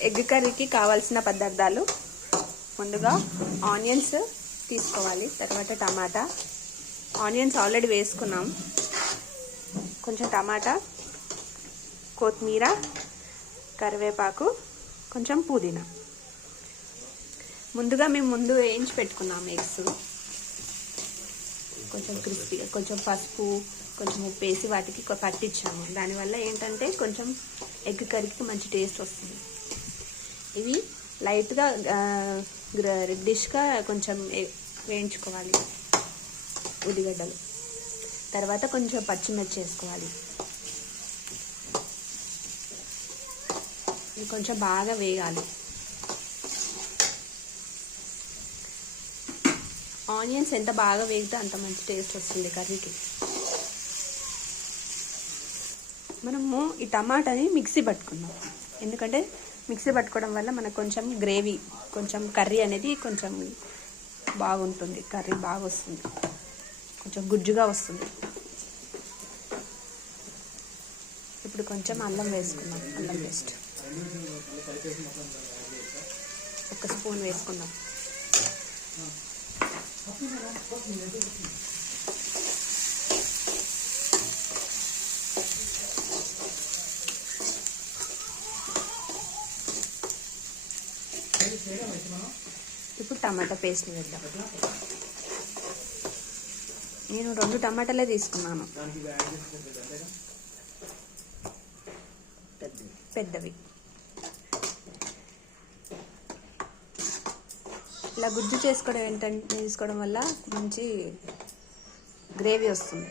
Egg కర్రీకి కావాల్సిన పదార్థాలు ముందుగా ఆనియన్స్ తీసుకోవాలి తర్వాత టమాటా. ఆనియన్స్ ఆల్రెడీ వేసుకున్నాం. కొంచెం టమాటా కొత్తిమీర కరివేపాకు కొంచెం పుదీనా. ముందుగా మేము ముందు వేయించి పెట్టుకున్నాం ఎగ్స్. కొంచెం క్రిస్పీగా కొంచెం పసుపు కొంచెం ఉప్పు వేసి వాటికి పట్టించాము. దానివల్ల ఏంటంటే కొంచెం ఎగ్ కర్రీకి మంచి టేస్ట్ వస్తుంది. ఇవి లైట్గా రెడ్డిష్గా కొంచెం వేయించుకోవాలి ఉల్లిగడ్డలు. తర్వాత కొంచెం పచ్చిమిర్చి వేసుకోవాలి. ఇవి కొంచెం బాగా వేగాలి. ఆనియన్స్ ఎంత బాగా వేగితే అంత మంచి టేస్ట్ వస్తుంది కర్రీకి. మనము ఈ టమాటాని మిక్సీ పట్టుకున్నాం. ఎందుకంటే మిక్సీ పట్టుకోవడం వల్ల మనకు కొంచెం గ్రేవీ కొంచెం కర్రీ అనేది కొంచెం బాగుంటుంది. కర్రీ బాగా వస్తుంది. కొంచెం గుజ్జుగా వస్తుంది. ఇప్పుడు కొంచెం అల్లం వేసుకుందాం. అల్లం పేస్ట్. ఒక స్పూన్ వేసుకుందాం. ఇప్పుడు టమాటా పేస్ట్ వేద్దాం. నేను రెండు టమాటాలే తీసుకున్నాను. పెద్దవి. ఇలా గుజ్జు చేసుకోవడం ఏంటంటే తీసుకోవడం వల్ల మంచి గ్రేవీ వస్తుంది.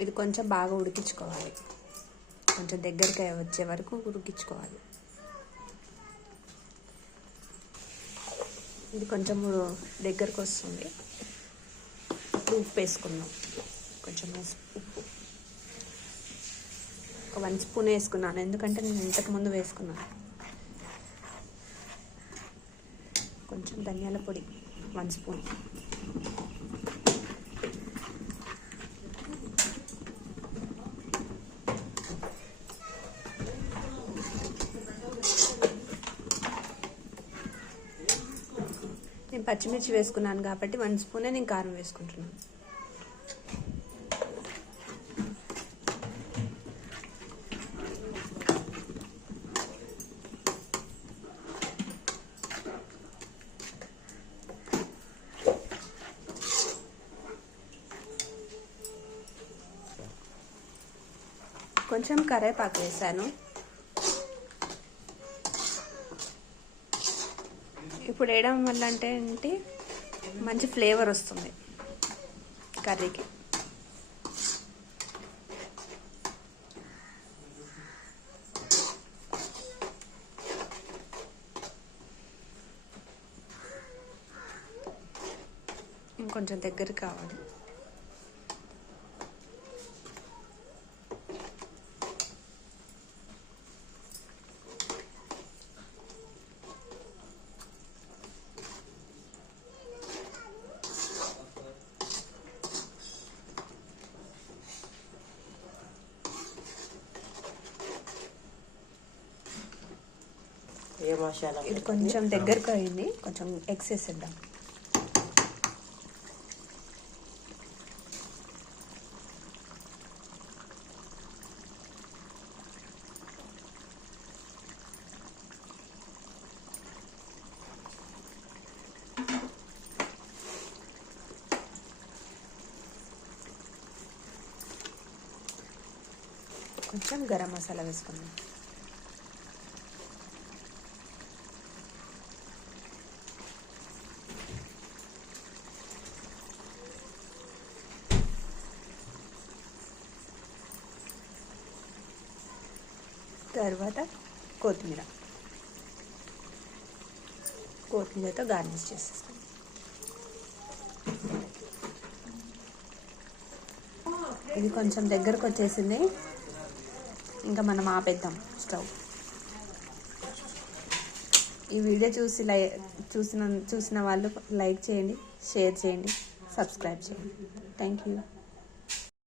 ఇది కొంచెం బాగా ఉడికించుకోవాలి. కొంచెం దగ్గరికి వచ్చే వరకు ఉడికించుకోవాలి. ఇది కొంచెం దగ్గరకు వస్తుంది. ఇప్పుడు ఉప్పు వేసుకుందాం. కొంచెం ఉప్పు. ఒక వన్ స్పూన్ వేసుకున్నాను. ఎందుకంటే నేను ఇంతకు ముందు వేసుకున్నాను. కొంచెం ధనియాల పొడి వన్ స్పూన్. పచ్చిమిర్చి వేసుకున్నాను కాబట్టి వన్ స్పూనే నేను కారం వేసుకుంటున్నాను. కొంచెం కరేపాకు వేసాను. ఇప్పుడు వేయడం వల్ల అంటే ఏంటి? మంచి ఫ్లేవర్ వస్తుంది కర్రీకి. ఇంకొంచెం దగ్గర కావాలి. ఏ మసాలా ఇది కొంచెం దగ్గరకు అయింది కొంచెం ఎగ్స్ వేసేద్దాం కొంచెం గరం మసాలా వేసుకుందాం. తర్వాత కొత్తిమీర. కొత్తిమీరతో గార్నిష్ చేసేస్తాం. ఇది కొంచెం దగ్గరకు వచ్చేసింది. ఇంకా మనం ఆపేద్దాం స్టవ్. ఈ వీడియో చూసి లై చూసిన చూసిన వాళ్ళు లైక్ చేయండి షేర్ చేయండి సబ్స్క్రైబ్ చేయండి. Thank you.